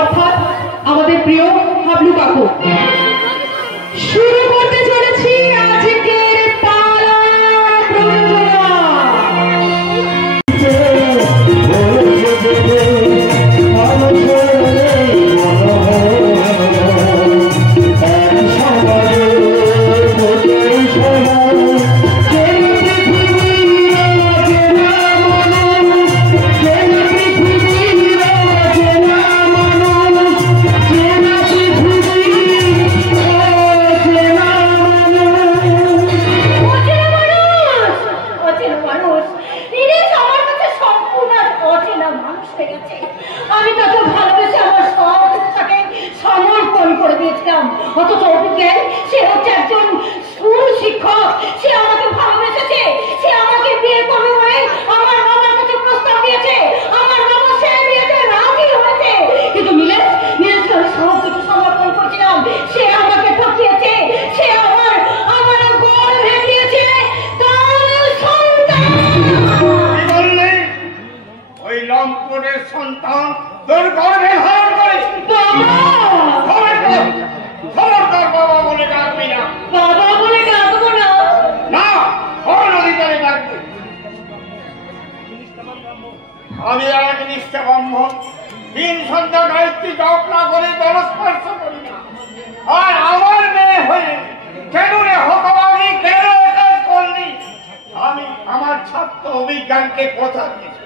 অর্থাৎ আমাদের প্রিয় হাবলু কাকু। শুরু করতে চলেছি আজকের পালা প্রযোজনা। আমি তাকে ভালোবেসে আমার সব কিছুটাকে সমর্পণ করে দিয়েছিলাম, অথচ অভিজ্ঞান সে হচ্ছে একজন স্কুল শিক্ষক। সে আমাকে ভালোবেসেছে, সে আমাকে বিয়ে করবে বলে আমার বাবার কাছে প্রস্তাব দিয়েছে। আমার বাবা সে বিয়েতে রাজি হয়েছে, কিন্তু নীলেশকে আমি সব কিছু সমর্পণ করেছিলাম। সে আমাকে ঠকিয়েছে, সে আমার গোল ভেঙে দিয়েছে। তার সন্তান ওই লম্পটের সন্তান তোর গর্ভে ধারণ করে। খবরদার বাবা বলে ডাকবি না। বাবা বলে ডাকবো না? না, কোন অধিকারে ডাকবি? আমি এক নিষ্ঠা ব্রাহ্মণ, দিন সন্ধ্যা গায়ত্রী জপ না করে জলস্পর্শ করি না। আর আমার মেয়ে হয়ে কেন রে হতভাগী, কেন এটা করলি? আমি আমার ছাত্র অভিজ্ঞানকে কথা দিয়েছি,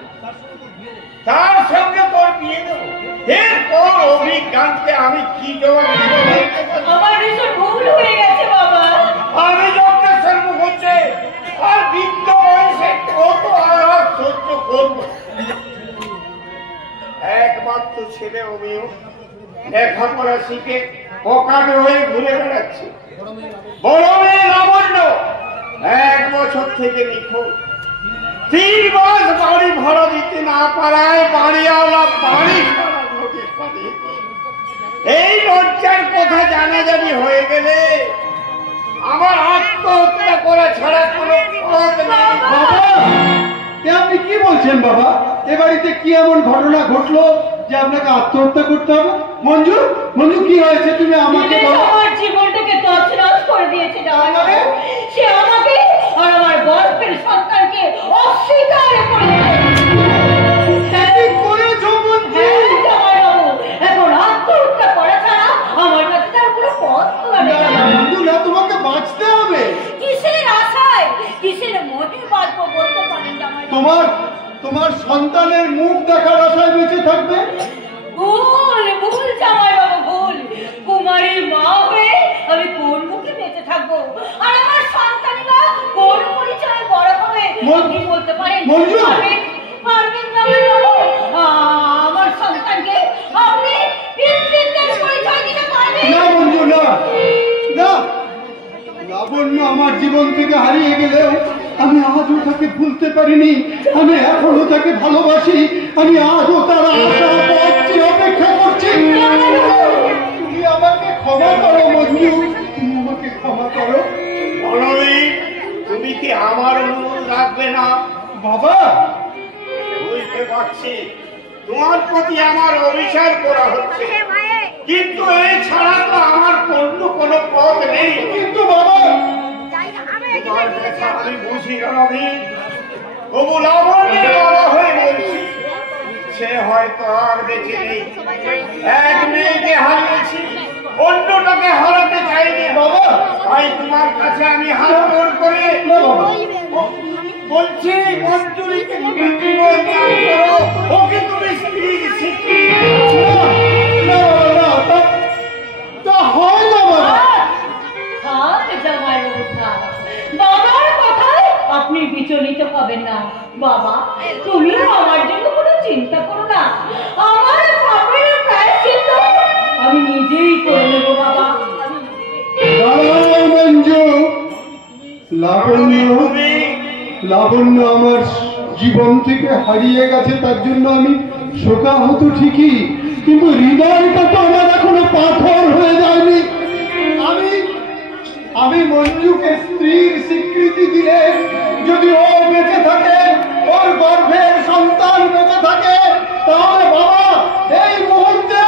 তার সঙ্গে তোর বিয়ে দেবো। এরপর অভিজ্ঞানকে আমি কি জবাব দিব? আমার ভীষণ ভুল হয়ে গেছে বাবা। আমি যজ্ঞেশ্বর মুখে আর বৃদ্ধ বয়সে কত আর সহ্য করবো? একমাত্র ছেলে অমিয় লেখাপড়া শিখে অকাটে হয়ে ঘুরে বেড়াচ্ছে। বড় মেয়ে লাবণ্য 1 বছর থেকে নিখোঁজ। 3 মাস বাড়ি ভাড়া দিতে না পারায় বাড়িওয়ালা বাড়ি ছাড়ার নোটিশ পাঠিয়েছে। এই লজ্জার কথা জানাজানি হয়ে গেলে আমার আত্মহত্যা করা ছাড়া কোনো পথ নেই। বাবা, আপনি কি বলছেন বাবা? এ বাড়িতে কি এমন ঘটনা ঘটলো যে আপনাকে আত্মহত্যা করতে হবে? মঞ্জু, মঞ্জু কি হয়েছে তুমি আমাকে বলো। আমার জীবনটাকে তছনছ করে দিয়েছে জামাইবাবু। সে আমাকে আর আমার গর্ভের সন্তানকে অস্বীকার করেছে। এখন আত্মহত্যা করা ছাড়া আমার কাছে তার কোনো পথ নেই। মঞ্জু না, তোমাকে বাঁচতে হবে। কিসের আশায়, কিসের মোহে বাঁচবো বলতে পারেন জামাইবাবু? তোমার সন্তানের মুখ দেখার আশায় বেঁচে থাকবে? ভুল ভুল জামাইবাবু, ভুল। কুমারীর মা হয়ে আমি কোন মুখে বেঁচে থাকবো? আর আমার সন্তানেরা কোন পরিচয়ে বড় হবে? আপনি বলতে পারেন? পারবেন জামাইবাবু? আমার সন্তানকে আপনি পিতৃত্বের পরিচয় দিতে পারবেন? না মঞ্জু, না না। লাবণ্য আমার জীবন থেকে হারিয়ে গেলেও আমি আজও তাকে ভুলতে পারিনি। আমি এখনো তাকে ভালোবাসি। আমি আজও তার আশা পাচ্ছি, অপেক্ষা করছি। তুমি আমাকে ক্ষমা করো মঞ্জু, তুমি আমাকে ক্ষমা করো। তুমি কি আমার অনুরোধ রাখবে না? বাবা, বুঝতে পারছি তোমার প্রতি আমার অভিশাপ করা হচ্ছে, কিন্তু এছাড়া তো আমার অন্য কোনো পথ নেই। কিন্তু বাবা, আমি বুঝি রবি, তবু লাবণ্যের বাবা হয়ে বলছি, সে হয়তো আর বেঁচে নেই। এক মেয়েকে হারিয়েছি, অন্যটাকে হারাতে চাইনি বাবা। তাই তোমার কাছে আমি হাত জোড় করে বলছি, মঞ্জুরিকে ওকে তুমি স্ত্রীর স্বীকৃতি তা হয় না বাবা। বাবার কথায় আপনি বিচলিত হবেন না। বাবা, তুমি আমার জন্য কোনো চিন্তা করো না। আমার পাপের প্রায়শ্চিত্ত আমি নিজেই করে নেব বাবা। মঞ্জু, লাবণ্য আমার জীবন থেকে হারিয়ে গেছে, তার জন্য আমি শোকাহত ঠিকই, কিন্তু হৃদয়টা তো আমার এখনো পাথর হয়ে যায়নি। আমি মঞ্জুকে স্ত্রীর স্বীকৃতি দিলে যদি ও বেঁচে থাকে, ওর গর্ভের সন্তান বেঁচে থাকে, তাহলে বাবা এই মুহূর্তে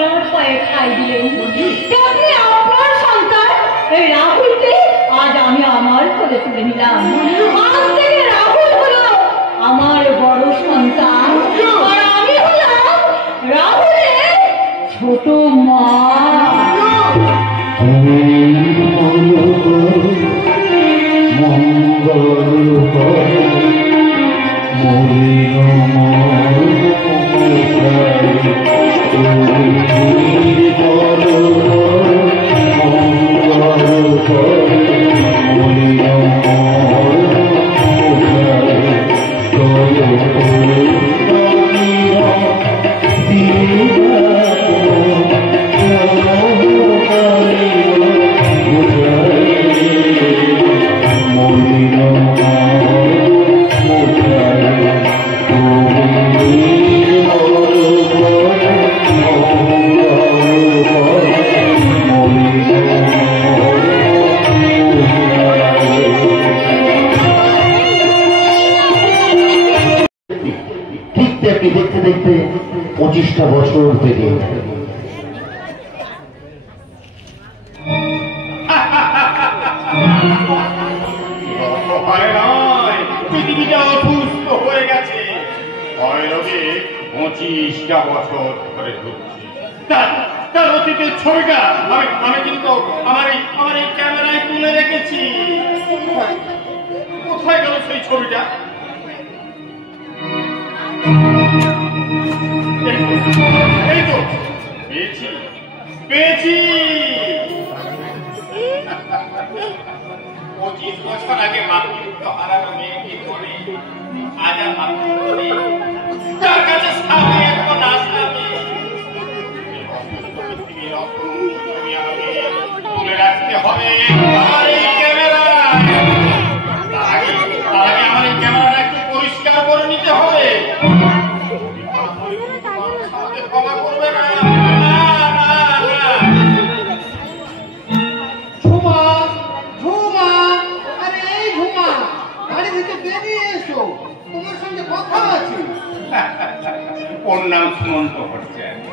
আপনার পায়ে ঠাঁই দিলেন, তেমনি আপনার সন্তান এই রাহুলকে আজ আমি আমার কোলে তুলে নিলাম। আজ থেকে রাহুল হলো আমার বড় সন্তান, আর আমি হলাম রাহুলের ছোট মা। দেখতে দেখতে 25টা বছর পেরিয়ে পৃথিবীটা অসুস্থ হয়ে গেছে। 25টা বছর ধরে ঘুরছি। তার অতীতের ছবিটা আমি কিন্তু আমার এই ক্যামেরায় তুলে রেখেছি। কোথায় গেল সেই ছবিটা? এই তো পেয়েছি। 25 বছর আগে মাতৃত্ব হারানো মেয়েকে ধরে আজ আর মাতৃত্ব নেই, তার কাছে সামনে এখন আসলামে পৃথিবীর অসংখ্য ছবি আমাকে তুলে রাখতে হবে আমার এই ক্যামেরায়। তার আগে আমার এই ক্যামেরাটা একটু পরিষ্কার করে নিতে হবে। ক্ষমা করবে না। ঝুমা, ঝুমা, আরে এই ঝুমা, গাড়ি থেকে বেরিয়ে এসো, তোমার সঙ্গে কথা আছে। ওর নাম সুমন্ত ভট্টাচার্য,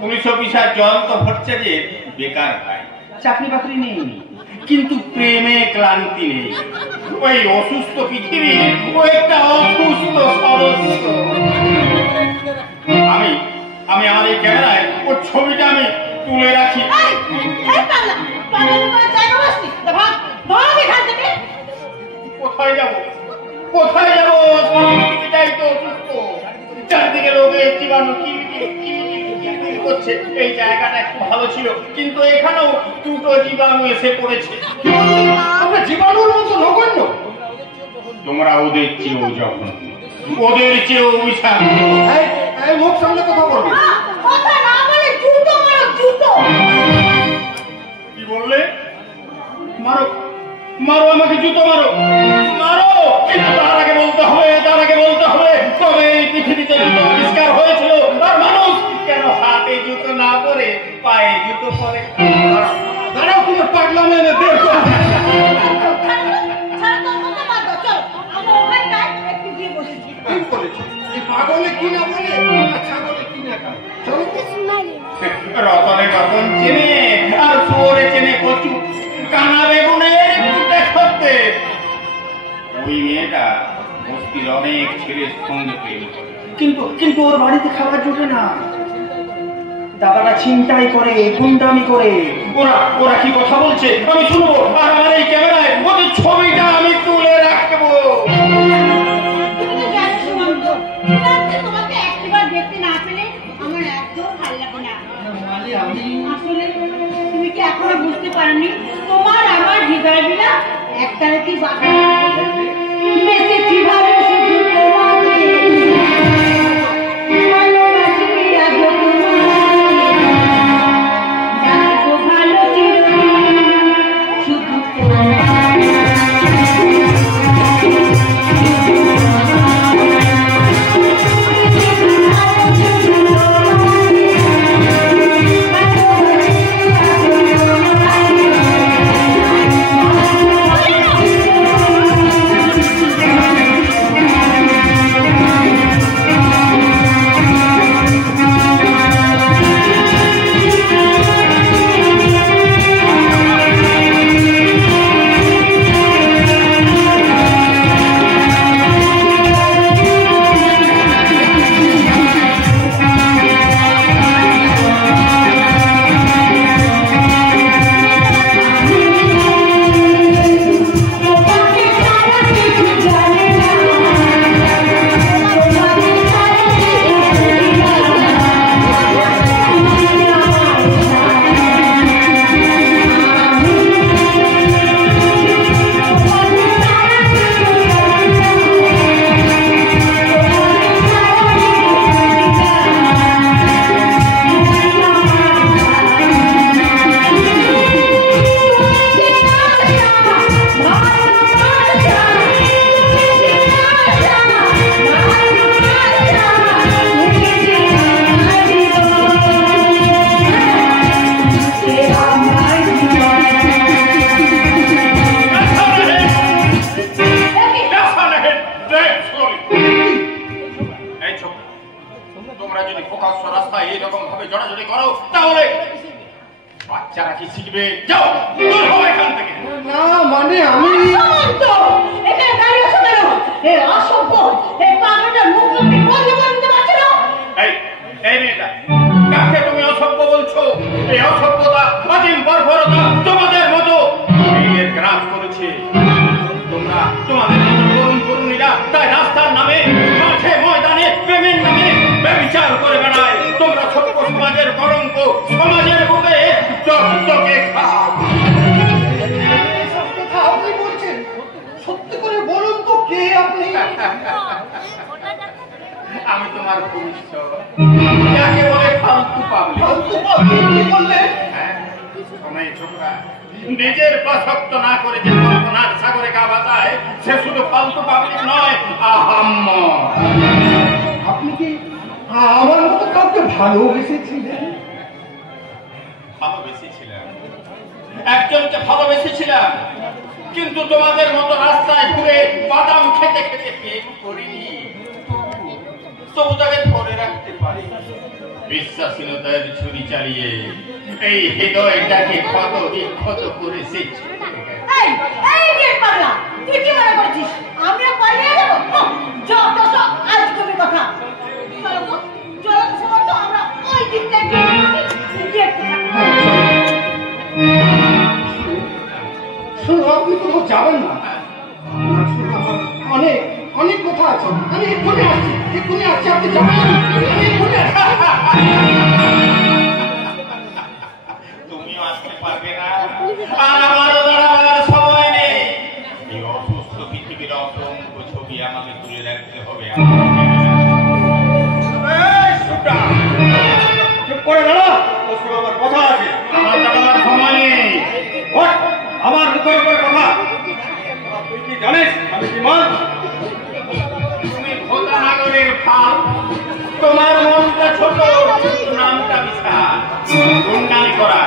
পুলিশ অফিসার জয়ন্ত ভট্টাচার্যের বেকার ভাই। চাকরি বাকরি নেই, কিন্তু প্রেমে ক্লান্তি নেই। ওই অসুস্থ পৃথিবী ও একটা অসুস্থ সদস্য। আমি আমার এই ক্যামেরায় ওর ছবিটা আমি তুলে রাখি। কোথায় যাবো? পৃথিবীটাই তো অসুস্থ, চারদিকে রোগের জীবাণু করছে। এই জায়গাটা একটু ভালো ছিল, কিন্তু এখানেও দুটো জীবাণু এসে পড়েছে। জীবাণুর মতো নগণ্য। তোমরা ওদের চেয়েও যখন ওদের চেয়েও বিষাক্ত। মুখ সামনে কথা বলবে। কি বললে? মারো আমাকে, জুতো মারো। কিন্তু তার আগে বলতে হবে তবে এই পৃথিবীতে জুতো আবিষ্কার হয়েছিল। আর মানুষ কেন হাতে জুতো না পরে পায়ে জুতো পরে? দাঁড়াও, তোমার পাগলামে এনে বের করো। পাগলে কি না বলে, ছাগলে কি না খায়। রতন চেনে আর শুয়োরে চেনে কচু, কানা বেগুনের দেখতে। ওই মেয়েটা বস্তির অনেক ছেলের সঙ্গে প্রেম করে, কিন্তু ওর বাড়িতে খাবার জোটে না। দাদারা ছিনতাই করে, গুন্ডামি করে। ওরা কি কথা বলছে আমি শুনবো, আর আমার এই ক্যামেরায় ওদের ছবিটা আমি তুলে রাখবো। তোমাকে একবার দেখতে না পেলে আমার একদম ভালো লাগে না। আসলে তুমি কি এখনো বুঝতে পারোনি তোমার আমার হৃদয় বিনা একটা কি বাকি বেঁচে কিভাবে শুধু তোমাকে ভালোবাসি আজ তোমাকে ভালো চিরদিন শুধু যদি করো তাহলে বাচ্চারা কি শিখবে? যাও দূর হও এখান থেকে। না মানে আমি এখানে দাঁড়িয়ে আছো কেন? এই অসভ্য এই পাগলটার মুখ তুমি বন্ধ করে দিতে পারছো না? এই মেয়েটা কাকে তুমি অসভ্য বলছো? এই অসভ্যতা আদিম বর্বরতা তোমাদের মতো মেয়েদের গ্রাস করেছে। তোমরা তোমাদের মতো তরুণ তরুণীরা তাই রাস্তার নামে মাঠে ময়দানে প্রেমের নামে ব্যভিচার করে বেড়ায়। তোমরা সভ্য সমাজের কলঙ্ক, সমাজের বুকে চকচকে খাও। আপনি বলছেন? সত্যি করে বলুন তো কে আপনি? আমি তোমার ভবিষ্যৎ, যাকে বলে ফালতু পাবলিক। ফালতু পাবলিক কি বললেন? ছোকরা নিজের প্রশক্ত না করে যে কল্পনার সাগরে গা বাতায় সে শুধু ফালতু পাবলিক নয়, আহাম্ম। আপনি কি আমার মতো কাউকে ভালোবেসেছিলেন? ভালোবেসেছিলাম, একজনকে ভালোবেসেছিলাম, কিন্তু তোমাদের মতো রাস্তায় ঘুরে বাদাম খেতে খেতে প্রেম করিনি। তবু তাকে ধরে রাখতে পারি। বিশ্বাসীনতার ছুরি চালিয়ে এই হৃদয়টাকে ক্ষত বিক্ষত করেছে। তুই কি মনে করছিস আমিও পালিয়ে যাবো? যত সব আজ কবি কথা। চলো তো আমরা ওই দিকটায় শুধু আপনি তো যাবেন না, অনেক অনেক কথা আছে। আমি এক্ষুনি আসছি, আপনি যাবেন না? তুমিও আসতে পারবে না, আর আমারও দাঁড়াবার সময় নেই। এই অসুস্থ পৃথিবীর অসংখ্য ছবি আমাকে তুলে রাখতে হবে। চুপ করে দাঁড়া, তোর সঙ্গে আমার কথা আছে। আমার দাঁড়াবার সময় নেই। আমার মুখের উপরে কথা। তুই কি জানিস আমি কি মান? তুমি ভোটানগরের ফাল, তোমার মনটা ছোট, নামটা বিশাল। গুন্ডামি করা,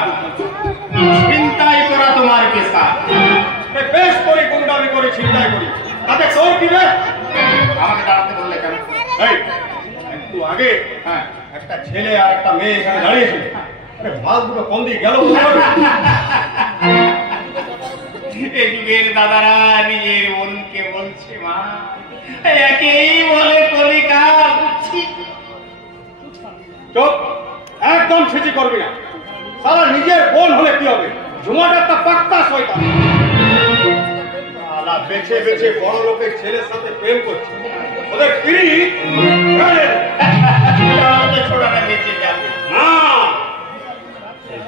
চিন্তাই করা তোমার পেশা। বেশ করে গুন্ডামি করে ছিনতাই করি, তাতে তোর কি রে? আমাকে দাঁড়াতে বললে কেন? এই একটু আগে একটা ছেলে আর একটা মেয়ে এখানে দাঁড়িয়েছিল। মাল দুটো কোন দিকে গেল? এই যুগের দাদারা নিজের মনকে বলছে মা, একেই বলে কলিকাল। চুপ, একদম ছিচি করবি না। সারা নিজের বোন হলে কি হবে? ঝুমাটা একটা পাক্কা শয়তান। আলা বেছে বেছে বড় লোকের ছেলের সাথে প্রেম করছে। ওদের ফিরি ছোড়াটা বেঁচে যাবে না।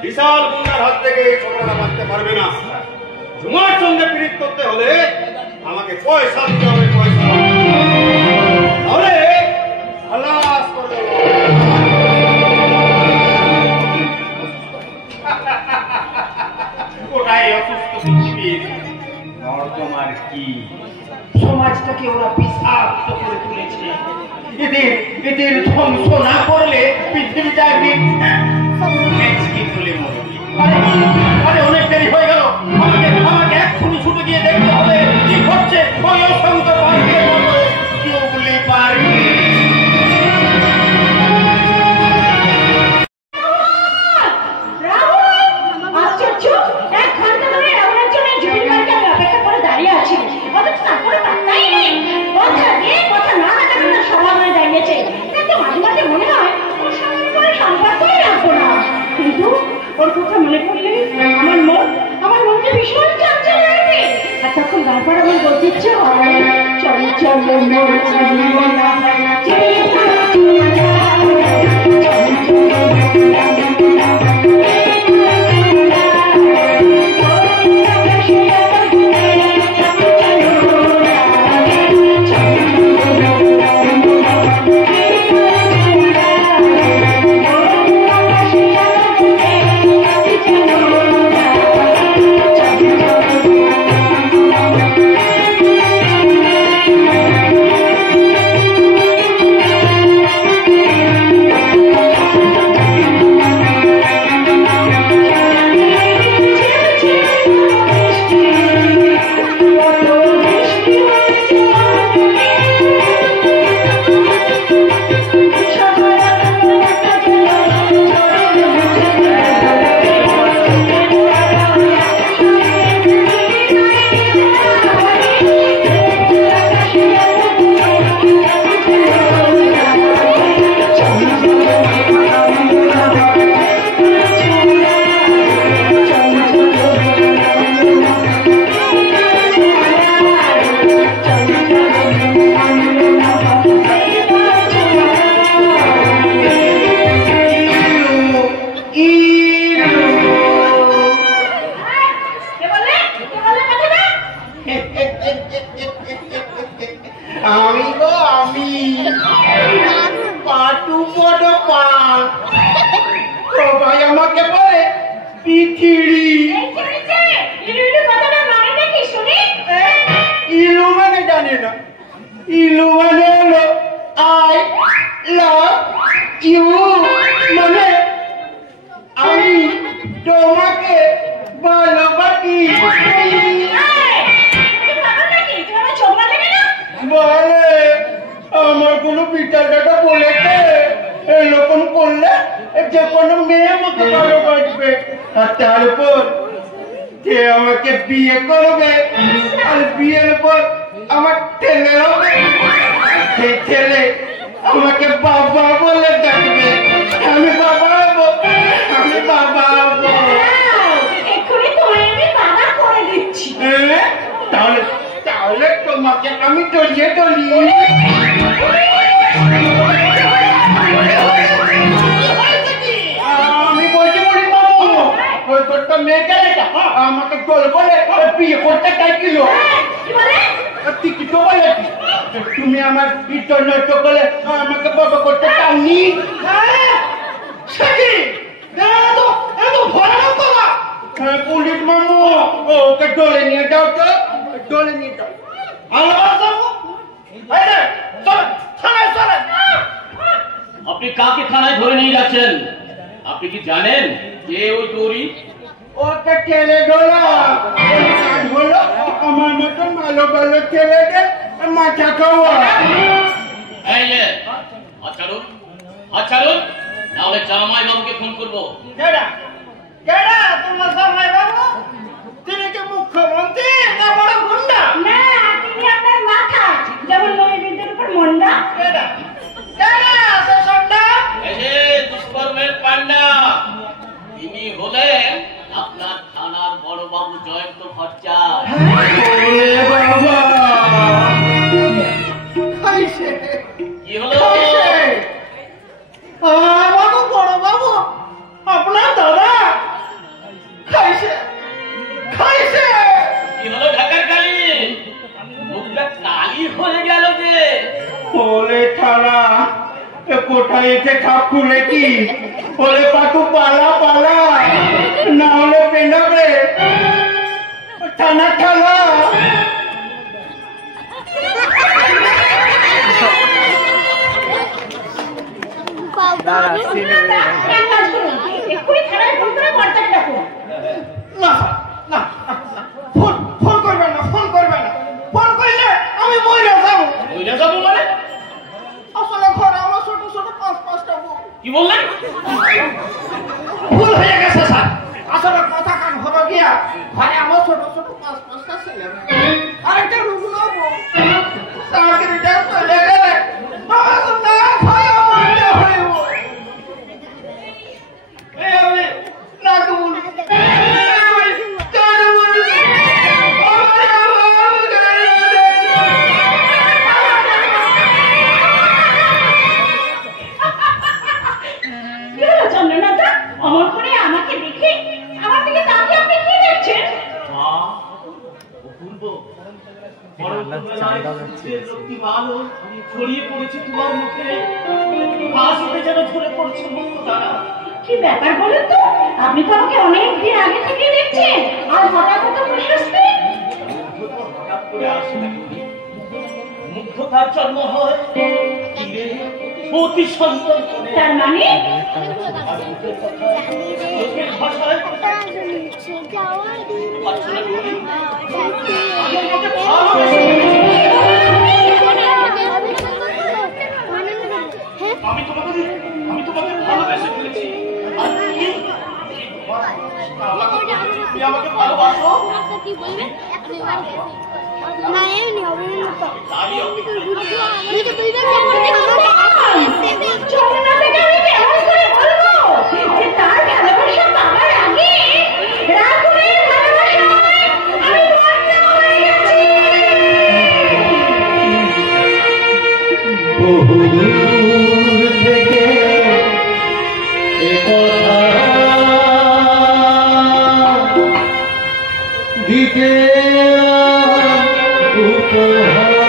বিশাল গুন্ডার হাত থেকে এই ছোকরাটা বাঁচতে পারবে না। ঝুমার সঙ্গে পীড়িত করতে হলে আমাকে পয়সা দিতে হবে, পয়সা। তাহলে খালাস করে দেবো। ওটাই অসুস্থ পৃথিবীর নর্দমার কি সমাজটাকে ওরা বিষাক্ত করে তুলেছে। এদের ধ্বংস না করলে পৃথিবীটা একদিন তুলে মরবে। আরে অনেক দেরি হয়ে গেল, আমাকে এক্ষুনি ছুটে গিয়ে দেখতে হবে কি হচ্ছে ওই অসংখ্য পার্কের মতো চুগলি পার্ক। ওর কথা মনে পড়লে আমার মনকে ভীষণ চাঞ্চল্য লাগে। আর তখন বারবার আমার বলতে ইচ্ছে হয়, চলো চলো আমি গো আমি পাটু বড় পান সবাই আমাকে বলে পিঠিড়ি। ইলু মানে জানে না, ইলু মানে হলো আই লাভ ইউ, মানে আমি তোমাকে ভালোবাসি। বলে আমার কোনো পিতা দাদা বলেছে এরকম করলে যে কোনো মেয়ে মতো ভালোবাসবে, আর তারপর যে আমাকে বিয়ে করবে, আর বিয়ের পর আমার ছেলে হবে, সেই ছেলে আমাকে বাবা বলে ডাকবে, আমি বাবা হবো, আমি বাবা হবো। তাহলে তাহলে তোমাকে আমি ডলিয়ে ডলিয়ে আমি বলছি বলি মামু ওই তোরটা মেয়েটা আমাকে জল বলে বিয়ে করতে চাইছিল। তুই কি তো বলে তুমি আমার ইচ্ছা নষ্ট করে আমাকে বাবা করতে চাওনি? পুলিশ মামু ওকে ডলে নিয়ে যাও তো, ডলে নিয়ে যাও। আপনি কাকে থানায় ধরে নিয়ে যাচ্ছেন? আপনি কি জানেন কে ওই গৌরী? ওকে ছেলে ডোলা হলো আমার মতন ভালো ভালো ছেলেদের মাথা খাওয়া। এই যে আচারুন আচারুন, নাহলে জামাই বাবুকে ফোন করবো। কেডা কেডা তোমার জামাই বাবু? তিনি কি মুখ্যমন্ত্রী না বড় গুন্ডা? না, তিনি আপনার মাথা, যেমন নৈবেদ্যের উপর মন্ডা। কেডা কেডা আছে সন্ডা? এই যে দুষ্কর্মের পান্ডা, তিনি হলেন আপনার থানার বড় বাবু জয়ন্ত ভট্টাচার্য। ওরে বাবা খাইছে কি হলো? বাবু বড় বাবু আপনার দাদা খাইছে খাইছে। কি হলো ঢাকার কালি? মুখটা কালি হয়ে গেল যে। ওলে থালা কোথায় এসে খাপ খুলে কি ওলে পাটু পালা পালা, না হলে পেন্ডাবে থানা থালা। এক্ষুনি থানায় ফোন করে কর্তাকে ডাকুন। না না ফোন ফোন করবে না, ফোন করবে না, ফোন করলে আমি মরে যাবো। বুঝে যাবো মানে? আসলে ঘরে আমার ছোট ছোট পাঁচ পাঁচটা বউ। কি বললেন? ভুল হয়ে গেছে স্যার, আসলে কথা কান হলো গিয়া ঘরে আমার ছোট ছোট পাঁচ পাঁচটা ছেলে আরেকটা রুগন বউ। চাকরিটা চলে গেলে আমাকে না খাই মরতে হইব। এই আমি নাটু বলি চন্দ্রনাথা, অমর করে আমাকে দেখে আমার দিকে তাকিয়ে আপনি কি দেখছেন? ছড়িয়ে পড়েছে তোমার মুখে, হাসিতে যেন ঝরে পড়ছে মুখ দ্বারা। কি ব্যাপার বলুন তো? আপনি তো আমাকে অনেক দিন আগে থেকে দেখছেন, আর হঠাৎ এত প্রশস্তি। মুগ্ধতার জন্ম হয় অতি সন্তান। তার মানে লোকের ভাষায় আমি তোমাকে ভালোবেসে ফেলেছি। আর তুমি আমাকে ভালোবাসো? চন্দ্রনাথকে আমি কেমন করে বলবো যে তার ভালোবাসা পাওয়ার আগে রাঘবের ভালোবাসায় আমি মগ্ন হয়ে গেছি। বহুদূর থেকে একথা দিতে উপহার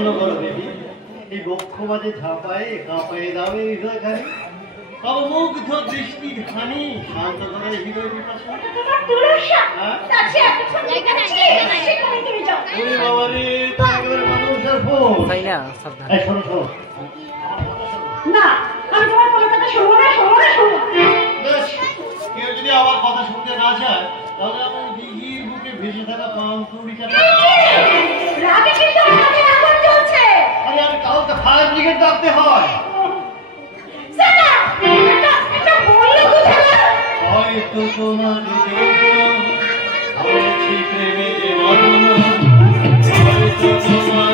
ধন্য করো দেবী। এই বক্ষ মাঝে ঝাঁপায় কাঁপায় দামে হৃদয়খানি, তব মুগ্ধ দৃষ্টি খানি শান্ত করে হৃদয় বিপাশা। তোমার দুর্দশা তাছে একটা জায়গা আছে সেখানে তুমি যাও। ওরে বাবা রে, তো একেবারে মানুষের ফোন। তাই না সাবধান। এই শোনো শোনো। না আমি তোমার কোনো কথা শুনবো না, শুনবো না, শুনবো না। বেশ, কেউ যদি আমার কথা শুনতে না চায় তাহলে আমি দিঘির বুকে ভেসে থাকা পানপুরিটা। রাগে কিন্তু আমাকে আগুন জ্বলছে। আরে আমি কাউকে ফায়ার ব্রিগেড ডাকতে হয়। সাদা এটা বললো কোথায়? হয়তো তোমার জন্য হয়েছি প্রেমে যে মগ্ন, হয়তো তোমার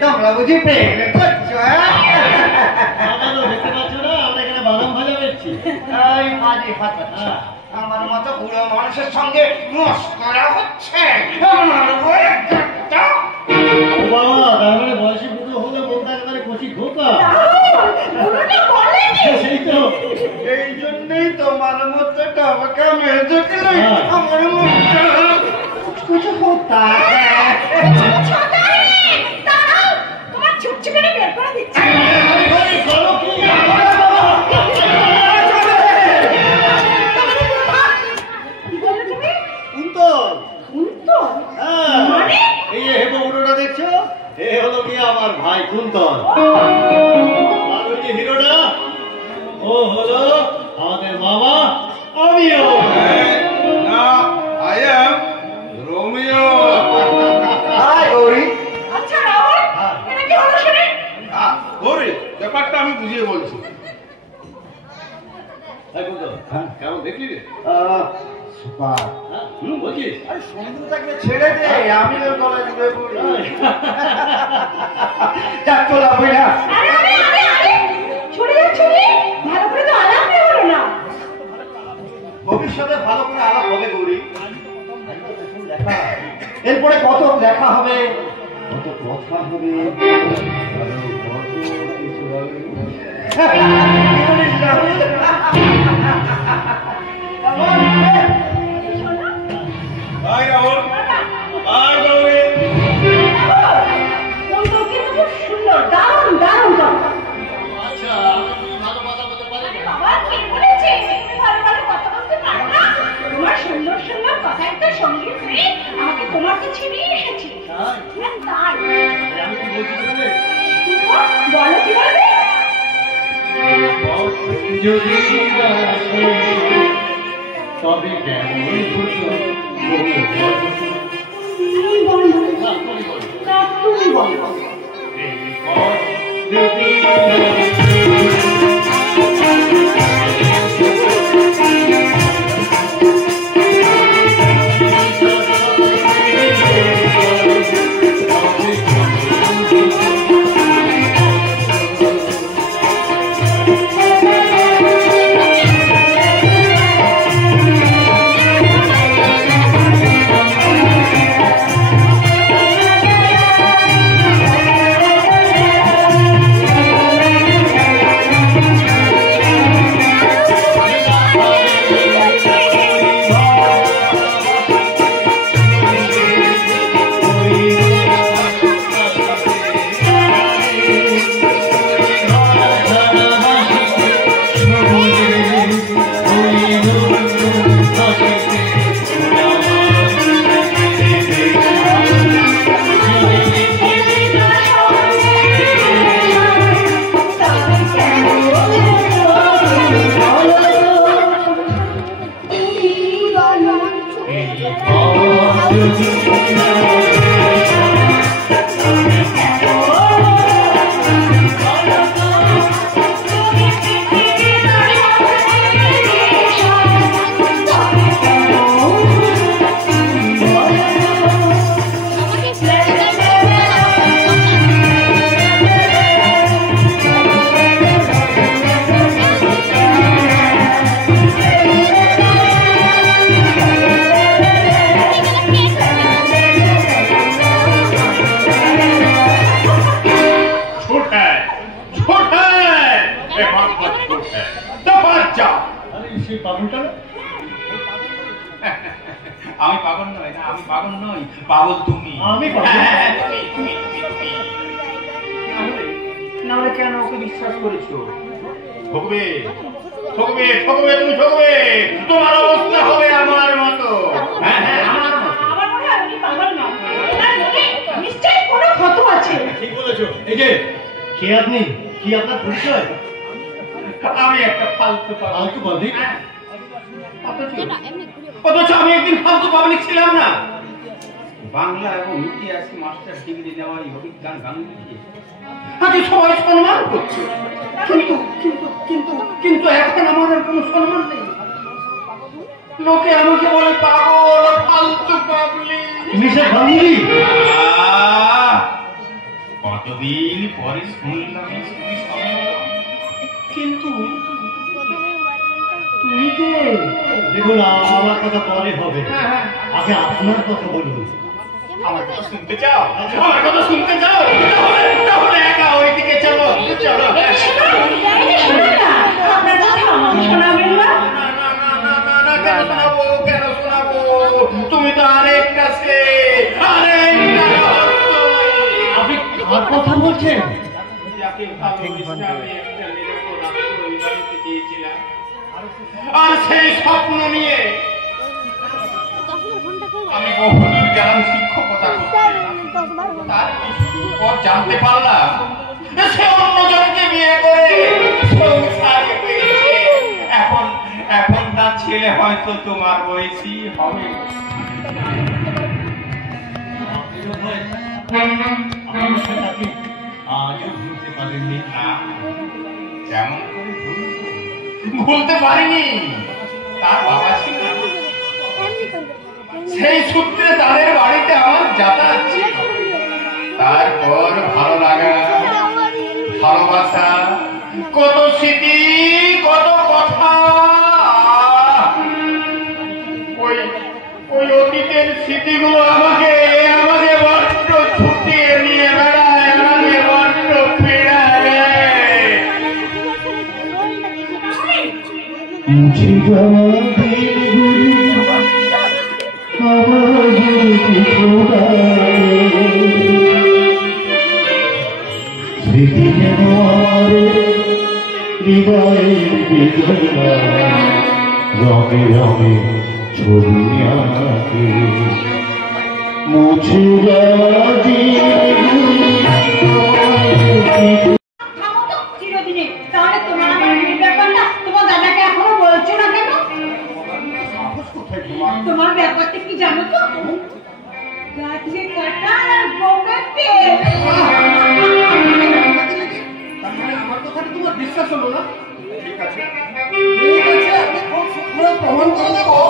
তোমরা বুঝি প্রেমে করছো? দেখতে পাচ্ছ না আমরা এখানে বাদাম ভাজা বেচছি। এই মাঝি হাতাচ্ছা, আমার মতো বুড়ো মানুষের সঙ্গে মস্করা হচ্ছে। আমার বলে একটা ও বাবা, তার মানে বয়সী বুড়ো হলে বলতে একেবারে কচি খোকা। সেই তো, এই জন্যই তোমার মতো টাকা মেয়ে দেখলে আমার মুখটা কিছু হতা। তোমার ছুটছি করে বের করে দিচ্ছি। কি বললে তুমি? কুন্তল। কুন্তল? হ্যাঁ, মানে? এই যে হেবো বুড়োটা দেখছো, এ হলো কি আমার ভাই কুন্তল। আর ওই যে হিরোটা, ও হলো আমাদের মামা, আমিও। না, I am Romeo. Hi, Gauri. আচ্ছা রাহুল, এটা কি হলো শুনে? গৌরী, ব্যাপারটা আমি বুঝিয়ে বলছি। এই কুন্তল, কেমন দেখলি রে? সুপার। বলছিস? আরে সমুদ্র থাকলে ছেড়ে দে, আমিও তলায় ডুবে পড়ি। যাক তো লাভ হয় না। আরে ছুটে যাচ্ছ কি? ভালো করে তো আলাপই হলো না। ভবিষ্যতে ভালো করে আলাপ হবে গৌরী। এরপরে কত লেখা হবে, কত কথা হবে, আরো কত কিছু হবে। কি বলিস Rahul? Bye, Rahul. Bye, Gauri. Kuntal কিন্তু খুব সুন্দর, দারুণ দারুণ দারুণ। আচ্ছা, আমি ভালো কথা বলতে পারি না। বাবা ঠিক বলেছে, তুমি ভালো ভালো কথা বলতে পারো না। তোমার সুন্দর সুন্দর কথায় তো সঙ্গীত রে, আমাকে তোমার কাছে নিয়ে এসেছি। তাই? তাই আমি কি বলছি শুনলে? বলো কি বলবে? যদি তবে কেমন হতো তুমি বলো না, তুমি বলো। পাগল তুমি। আমি পাগল? হ্যাঁ, তুমি। নাহলে কেন ওকে বিশ্বাস করেছো? ঠকবে তুমি ঠকবে, তোমার অবস্থা হবে আমার মতো। হ্যাঁ আমার মতো। আমার মনে হয় উনি পাগল নন, ওনার মনে নিশ্চয়ই কোনো ক্ষত আছে। ঠিক বলেছো। এই যে কে আপনি, কি আপনার পরিচয়? আমি একটা ফালতু ফালতু পাবলিক? অথচ আমি একদিন ফালতু পাবলিক ছিলাম না। বাংলা এবং ইতিহাসে মাস্টার ডিগ্রি নেওয়া অভিজ্ঞান গান্ধী আগে সবাই সম্মান করছে, কিন্তু এখন আমাদের কোনো সম্মান নেই। লোকে আমাকে বলে পাগল, ফালতু পাবলিক। মিস্টার গাঙ্গুলি, কতদিন পরে শুনলাম কিন্তু তুমি কে? দেখুন আমার কথা পরে হবে, আগে আপনার কথা বলুন। আমার কথা শুনতে চাও? তাহলে একা ওইদিকে চলো। আপনার কথা আমাকে শোনাবেন না? কেন শোনাবো? তুমি তো আরেক কাছে আপনি কার কথা বলছেন? যাকে ভালোবেসে আমি একটা নিরক্ষর আশ্রয় বাড়িতে চেয়েছিলাম, আর সেই স্বপ্ন নিয়ে আমি বহুদূর গেলাম শিক্ষকতা করতে। তার কিছু পর জানতে পারলাম সে অন্যজনকে বিয়ে করে সংসারে হয়েছে। এখন তার ছেলে হয়তো তোমার বয়সী হবে। আজও ভুলতে পারেননি? যেমন করে ভুলতে পারিনি। তার বাবা ছিল, সেই সূত্রে তাদের বাড়িতে আমার যাতায়াত ছিল। তারপর ভালো লাগা, ভালোবাসা, কত স্মৃতি, কত কথা। ওই অতীতের স্মৃতিগুলো আমাকে বড্ড ছুটিয়ে নিয়ে বেড়ায়, আমাকে বড্ড পীড়ায়। মুছে যাওয়া দিনগুলি আমার স্মৃতি যেন আমার হৃদয়ের বেদনা রঙে রঙে ছবি আঁকে। মুছে যাওয়া দিনগুলি থামো তো চিরদিনে। তাহলে তোমার আমার বিয়ের ব্যাপারটা তোমার দাদাকে এখনো বলছো না কেন? তোমার ব্যাপারটা কি জানো তো? গাছে কাটা আর গোপে তেল। আমার কথাটা তোমার বিশ্বাস হলো না? ঠিক আছে, আমি খুব শীঘ্রই প্রমাণ করে দেবো।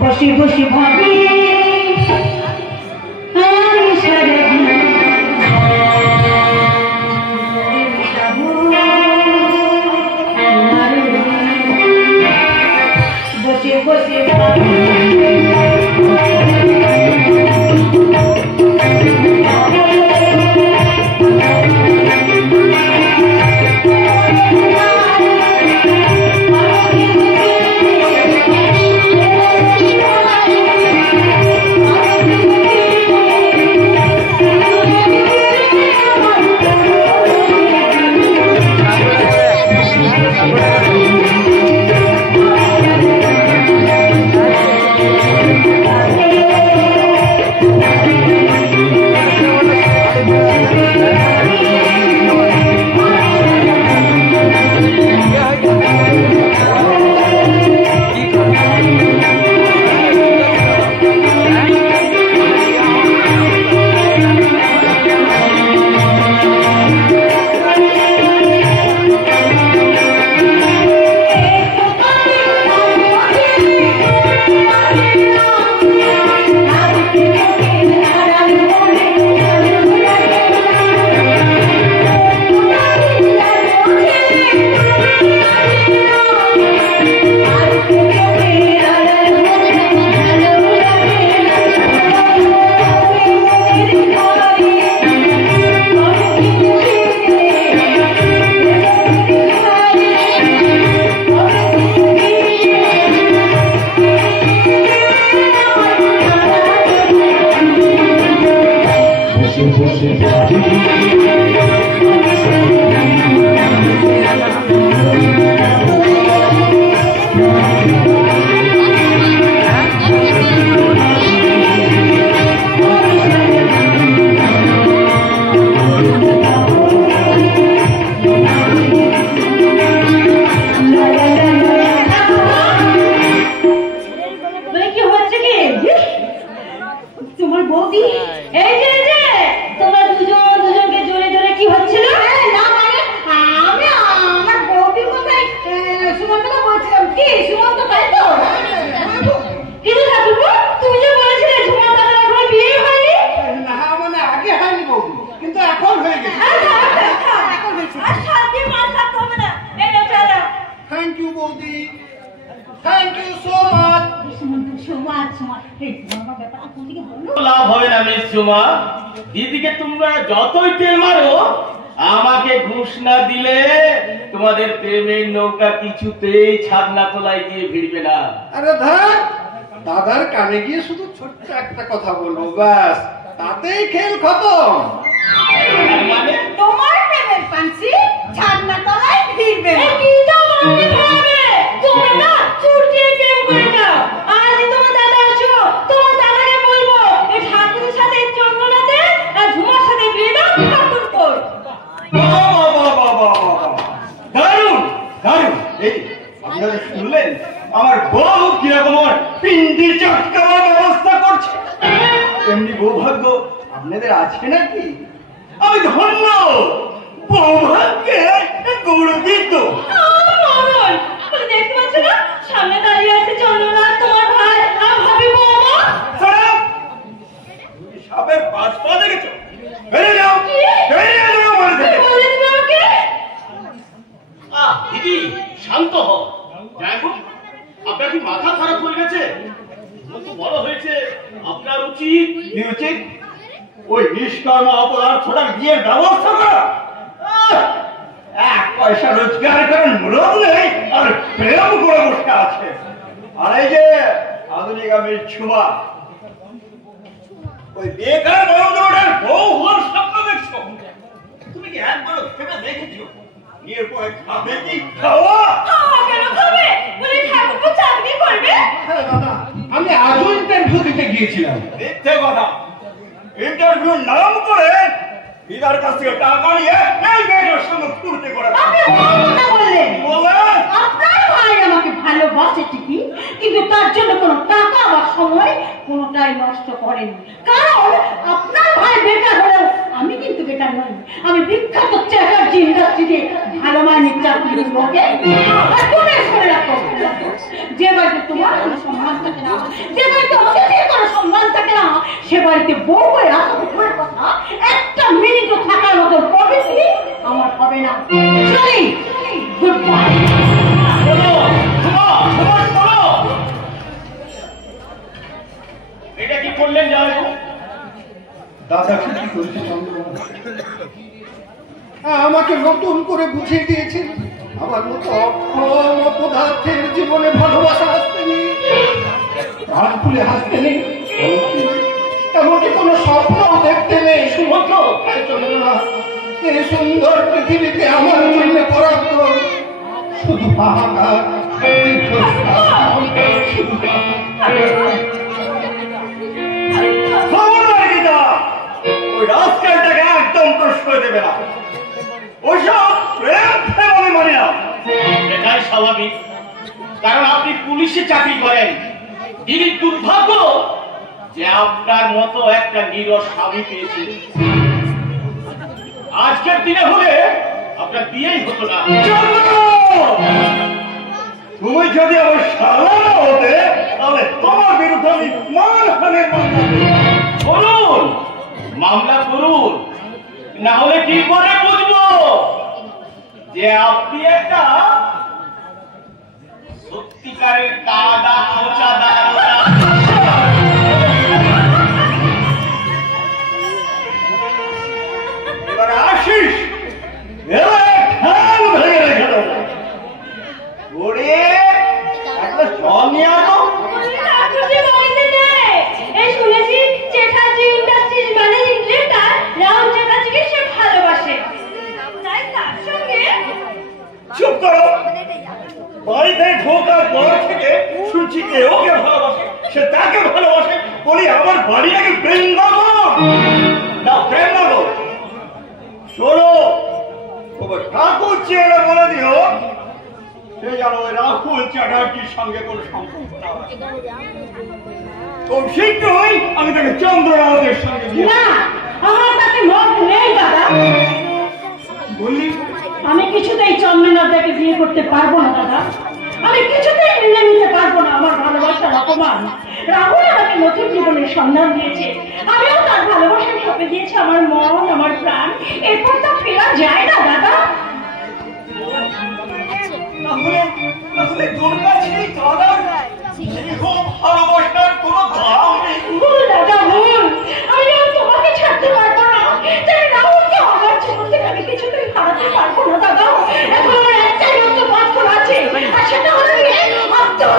বসে বসে ভাবি আমি সারাদিন বসে বসে ভাবি বসে থাকি লাভ হবে না মিস ঝুমা। দিদিকে তোমরা যতই তেল মারো, আমাকে ঘুষ না দিলে তোমাদের প্রেমের নৌকা কিছুতেই ছাদনা তলায় গিয়ে ভিড়বে না। আরে ধর, দাদার কানে গিয়ে শুধু ছোট্ট একটা কথা বলবো, ব্যাস তাতেই খেল খতম। মানে তোমার প্রেমের পাঞ্চি ছাদনা তলায় ভিড়বে না। কি তো বলতে হবে? তুমি না চুটিয়ে প্রেম করে নাও। আজ তোমার দাদা আসো, তোমার দাদাকে বলবো এই ঠাকুরের সাথে চন্দনাতে আর ঝুমার সাথে বিয়ে দাও ঠাকুর কর। দারুণ দারুণ। এই আপনারা শুনলেন আমার বউ কিরকম পিন্ডির চটকাবার ব্যবস্থা করছে? এমনি বৌভাগ্য আপনাদের আছে নাকি? আমি ধন্য, বৌভাগ্যে গৌরবিত। দেখতে পাচ্ছ না সামনে দাঁড়িয়ে আছে চন্দনা, তোমার ভাই আর ভাবি বৌমা। সাপের পাঁচ পা দেখেছো? বেরিয়ে যাও, বেরিয়ে যাও বাড়ি থেকে। দিদি শান্ত হও। দেখো আপনার কি মাথা খারাপ হয়ে গেছে? তো বড় হয়েছে, আপনার উচিত কি উচিত? ওই নিষ্কর্ম অপরাধ ছোটার বিয়ের ব্যবস্থা করা। এক পয়সা রোজগার করার মূলক নেই আর প্রেম করে বসে আছে। আর এই যে আধুনিক আমি ঝুমা, ওই বেকার বড়দের বউ হওয়ার স্বপ্ন দেখছো? তুমি কি একবারও ভেবে দেখেছো বিয়ের পরে খাবে কি খাওয়া? কেন খাবে? বলে ঠাকুর চাকরি করবে। হ্যাঁ দাদা, আমি আজও ইন্টারভিউ দিতে গিয়েছিলাম। মিথ্যে কথা। ইন্টারভিউ নাম করে দিদার কাছ থেকে টাকা নিয়ে এই মেয়েটার সঙ্গে ফুর্তি করে। আপনি কথা বললেন। বলেন আপনার ভাই আমাকে ভালোবাসে ঠিকই, কিন্তু তার জন্য কোনো টাকা বা সময় কোনোটাই নষ্ট করেন। কারণ আপনার ভাই বেকার হলেও আমি কিন্তু বেকার নই। আমি বিখ্যাত চ্যাটার্জি ইন্ডাস্ট্রিতে ভালো মানের চাকরি লোকে। আর তুমি শুনে রাখো, যে বাড়িতে তোমার কোনো সম্মান থাকে না, যে বাড়িতে অতিথির কোনো সম্মান থাকে না, সে বাড়িতে বউ হয়ে আসা উপরের কথা একটা মিনিটও থাকার মতো পবিত্র আমার হবে না। চলি, গুড বাই। এটা কি করলেন জানো? দাদা কি করেছে চন্দ্রবাবু? আমাকে নতুন করে বুঝিয়ে দিয়েছে আমার মতো অক্ষম অপদার্থের জীবনে ভালোবাসা আসতে নেই, প্রাণ খুলে হাসতে নেই, এমনকি কোনো স্বপ্ন দেখতে নেই। সুমন্ত, এই সুন্দর পৃথিবীতে আমার জন্য বরাদ্দ শুধু হাহাকার, ওই রাজকালটাকে একদম প্রশ্ন দেবে না। ওইসব প্রেম প্রেম আমি মানি না। এটাই স্বাভাবিক, কারণ আপনি পুলিশে চাকরি করেন। দিদির দুর্ভাগ্য যে আপনার মতো একটা নিরস স্বামী পেয়েছে। আজকের দিনে হলে আপনার বিয়েই হতো না। তুমি যদি আমার শালা না হতে, তাহলে তোমার বিরুদ্ধে আমি মানহানির মামলা করুন, মামলা করুন, না হলে কি করে বুঝবো যে আপনি একটা সত্যিকারের কাদা খোঁচা দাঁড়া। এবারে আসিস, এবার ঠ্যাং ভেঙে রেখে দেবো। ওরে একটা জল নিয়ে আসো। এই শুনেছি চ্যাটার্জি ইন্ডাস্ট্রিজ ম্যানেজিং ডিরেক্টর পর থেকে শুনছি কে ওকে ভালোবাসে, সে তাকে ভালোবাসে, বলি আমার বাড়ি নাকি বৃন্দাবন না প্রেমনগর। শোনো, তোমার ঠাকুর চেয়ে বলে দিও সে যেন ওই রাহুল চ্যাটার্জির সঙ্গে কোনো সম্পর্ক না রাখে। খুব শীঘ্রই আমি তাকে চন্দ্ররাজের সঙ্গে দিয়ে না, আমার তাতে মত নেই দাদা। বললি আমি কিছুতেই চন্দ্রনাথকে বিয়ে করতে পারবো না দাদা। আমি কিছুতেই মেনে নিতে পারবো না আমার ভালোবাসার অপমান। রাহুল আমাকে নতুন জীবনের সন্ধান দিয়েছে, আমিও তার ভালোবাসার সঁপে দিয়েছি আমার মন, আমার প্রাণ। এরপর তো ফেরা যায় না দাদা। তাহলে তোর কাছে দাদার খুব ভালোবাসার কোনো দাম নেই। ভুল দাদা, ভুল। আমি আর তোমাকে ছাড়তে পারবো না। তাই রাহুলকে আমার জীবন থেকে আমি কিছুতেই হারাতে পারবো না দাদা। এখন আমার একটাই মাত্র পথ খোলা আছে, আর সেটা হলো আত্মহত্যা।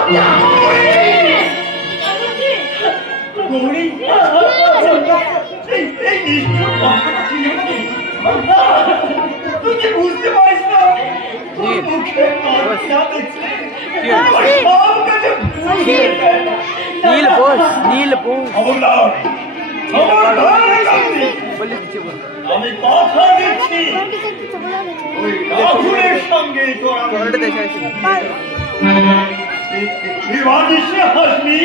গৌরী, এই নিষ্ঠুর কথাটা কি জানি? তুই কি বুঝতে পারিস না? তোর মুখে লজ্জা দেখছে। আমার সব কাছে ভুল হয়েছে। নীল বোস, নীল বোস। খবরদার, খবরদার কান্তি। আমি কথা দিচ্ছি ওই রাহুলের সঙ্গে তোর বিবাদিসে হাসবি।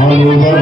ভালোবাসা